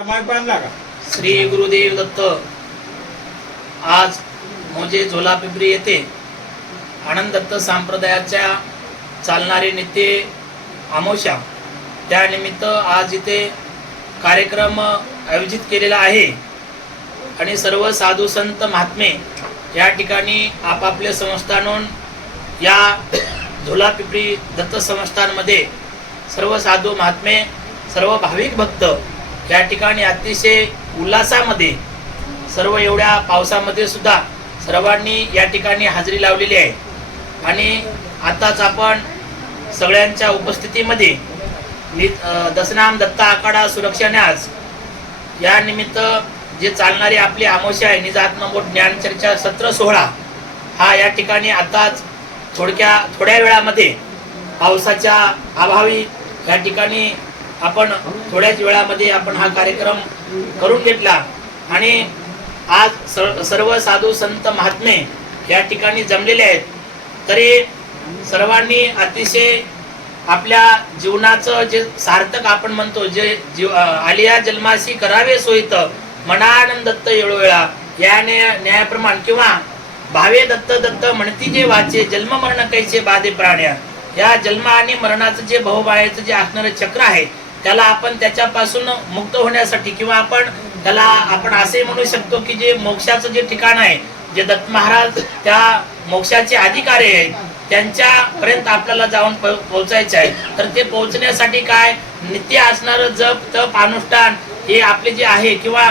श्री गुरुदेव दत्त. आज मोजे झोला पिंपरी येथे आनंद दत्त संप्रदायाच्या चालणारे नेते आमोशा त्यानिमित्त आज इथे कार्यक्रम आयोजित केलेला आहे. आणि सर्व साधू संत महात्मे या ठिकाणी आपापले संस्थानून या झोला पिपरी दत्त संस्थानमध्ये सर्व साधू महात्मे सर्व भाविक भक्त त्या ठिकाणी अतिशय उल्हासामध्ये सर्व एवढ्या पावसामध्ये सुद्धा सर्वांनी या ठिकाणी हजेरी लावलेली आहे. आणि आताच आपण सगळ्यांच्या उपस्थितीमध्ये नि दसनाम दत्ता आखाडा सुरक्षा न्यास या निमित्त जे चालणारी आपली आमोशा आहे निजात्मबोध ज्ञानचर्चा सत्र सोहळा हा या ठिकाणी आताच थोडक्या थोड्या वेळामध्ये पावसाच्या अभावी या ठिकाणी आपण थोड्याच वेळामध्ये आपण हा कार्यक्रम करून घेतला. आणि आज सर्व साधू संत महात्मे या ठिकाणी जमलेले आहेत. तरी सर्वांनी अतिशय आपल्या जीवनाचं जे सार्थक आपण म्हणतो जे जीव आलिया जन्माशी करावे सोयीत मनानंद दत्त येळोवेळा या न्याय न्यायाप्रमाण किंवा भावे दत्त दत्त म्हणती जे वाचे जन्म मरण कैसे बाधे प्राण्या या जन्म आणि मरणाचं जे भाऊबायाचं जे असणारं चक्र आहे त्याला आपण त्याच्यापासून मुक्त होण्यासाठी किंवा आपण त्याला आपण असे म्हणू शकतो की जे मोक्षाचं जे ठिकाण आहे जे दत्त महाराज त्या मोक्षाचे अधिकारी आहेत त्यांच्यापर्यंत आपल्याला जाऊन प- पोहोचायचं आहे. तर ते पोहोचण्यासाठी काय? नित्य असणारं जप तप अनुष्ठान हे आपले जे आहे किंवा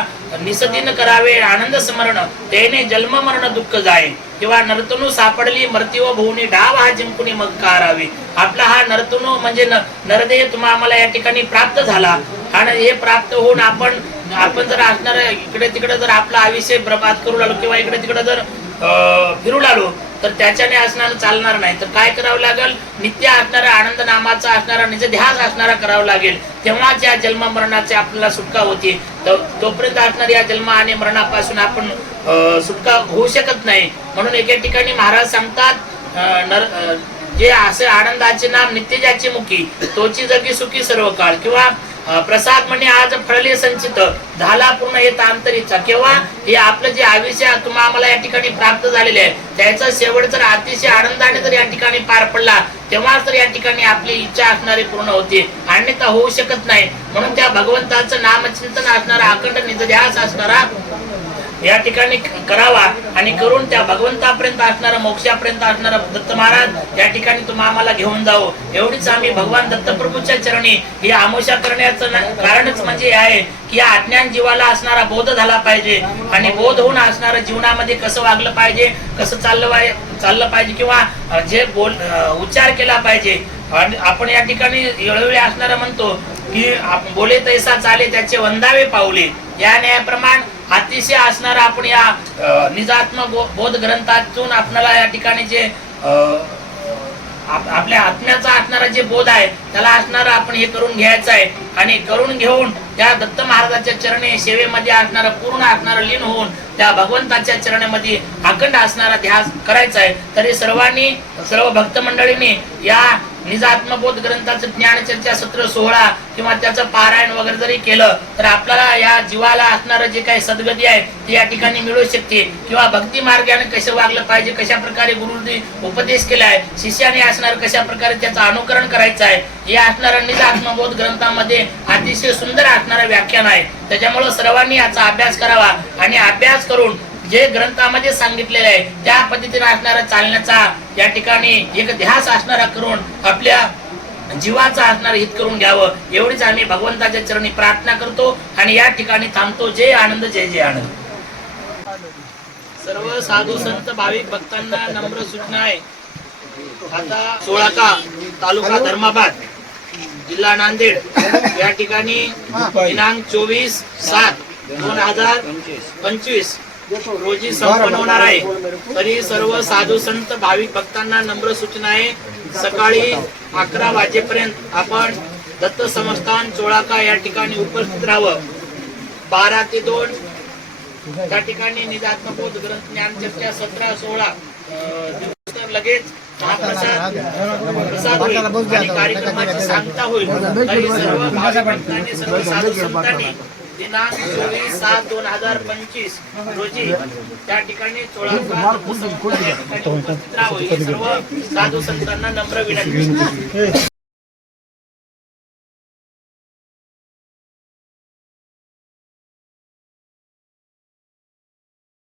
निसदीन करावे आनंद स्मरण त्याने जन्म मरण दुःख जाय. किंवा नर्तनू सापडली मर्ती व भुवनी डाव हा जिंकुनी मग कारावे. आपला हा नर्तनू म्हणजे नरदेह तुम्हा आम्हाला या ठिकाणी प्राप्त झाला. आणि हे प्राप्त होऊन आपण आपण जर असणार इकडे तिकडे जर आपलं आयुष्य बर्बाद करू लागलो किंवा इकडे तिकडे जर फिरू लागलो तर त्याच्याने असणार चालणार नाही. तर काय करावं लागेल? नित्य असणारा आनंद नामाचा असणारा निज ध्यास असणारा करावं लागेल. तेव्हाच या जन्म मरणाची आपल्याला सुटका होते. तो- तोपर्यंत असणाऱ्या या जन्म आणि मरणापासून आपण सुटका होऊ शकत नाही. म्हणून एके ठिकाणी महाराज सांगतात नर जे असे आनंदाचे नाम नित्य ज्याचे मुखी तोची जगी सुखी सर्व काळ किंवा प्रसाद म्हणे आज फळले संचित. झाला पूर्ण हे तांतरीचा केव्हा? हे आपलं जे आयुष्य तुम्हा आम्हाला या ठिकाणी प्राप्त झालेले आहे. त्याचा शेवट जर अतिशय आनंदाने जर या ठिकाणी पार पडला तेव्हाच तर या ठिकाणी आपली इच्छा असणारी पूर्ण होते. अन्यथा होऊ शकत नाही. म्हणून त्या भगवंताचं नामचिंतन असणारा अखंड निजध्यास असणारा या ठिकाणी करावा आणि करून त्या भगवंतापर्यंत असणारा मोक्षापर्यंत असणारा दत्त महाराज या ठिकाणी तुम्ही आम्हाला घेऊन जाऊ एवढीच आम्ही भगवान दत्तप्रभूच्या चरणी ही आमोशा करण्याचं कारणच म्हणजे आहे की या अज्ञान जीवाला असणारा बोध झाला पाहिजे आणि बोध होऊन असणारं जीवनामध्ये कसं वागलं पाहिजे कसं चाललं पाहिजे चाललं पाहिजे किंवा जे बोल उच्चार केला पाहिजे. आणि आपण या ठिकाणी वेळोवेळी असणारा म्हणतो की बोले तैसा चाले त्याचे वंदावे पावले या न्यायाप्रमाण अतिशय असणारा आपण या निजात्म बोध ग्रंथातून आपल्याला या ठिकाणी जे आपल्या आत्म्याचा असणारा जे बोध आहे त्याला असणारा आपण हे करून घ्यायचं आहे. आणि करून घेऊन त्या दत्त महाराजाच्या चरणे सेवेमध्ये असणारा पूर्ण असणारा लीन होऊन त्या भगवंताच्या चरणामध्ये अखंड असणारा ध्यास करायचा आहे. तरी सर्वांनी सर्व भक्त मंडळींनी या निजात्मबोध ग्रंथाचं ज्ञानचर्चा सत्र सोहळा किंवा त्याचं पारायण वगैरे जरी केलं तर आपल्याला या जीवाला असणारं जे काही सद्गती आहे ती या ठिकाणी मिळू शकते. किंवा भक्ती मार्गाने कसं वागलं पाहिजे कशा प्रकारे गुरुने उपदेश केला आहे शिष्याने असणार कशा प्रकारे त्याचं अनुकरण करायचं आहे हे असणारं निज आत्मबोध ग्रंथामध्ये अतिशय सुंदर असणारं व्याख्यान आहे. त्याच्यामुळं सर्वांनी याचा अभ्यास करावा आणि अभ्यास करून जे ग्रंथामध्ये सांगितलेले आहे त्या पद्धतीने असणारा चालण्याचा या ठिकाणी एक ध्यास असणारा करून आपल्या जीवाचा असणार हित करून घ्यावं एवढीच आम्ही भगवंताच्या चरणी प्रार्थना करतो आणि या ठिकाणी थांबतो. जय आनंद जय जय आनंद. सर्व साधू संत भाविक भक्तांना नम्र सूचना आहे. आता सोळाका तालुका धर्माबाद जिल्हा नांदेड या ठिकाणी दिनांक चोवीस सात दोन हजार पंचवीस. रोजी संपन्न होणार आहे. तरी सर्व साधू संत भाविक भक्तांना नम्र सूचना आहे. सकाळी अकरा वाजेपर्यंत आपण दत्त संस्थान चोळाका या ठिकाणी उपस्थित राहावं. बारा ते दोन. त्या ठिकाणी निजात्मबोध ग्रंथ ज्ञान चर्चा सतरा सोळा लगेच महाप्रसाद प्रसाद होईल आणि कार्यक्रमाची सांगता होईल. तरी सर्व भाविक भक्तांनी सर्व साधू संतांनी दिनांक चोवीस सात दोन हजार पंचवीस रोजी त्या ठिकाणी ही सर्व साधू संतांना नम्र विनंती.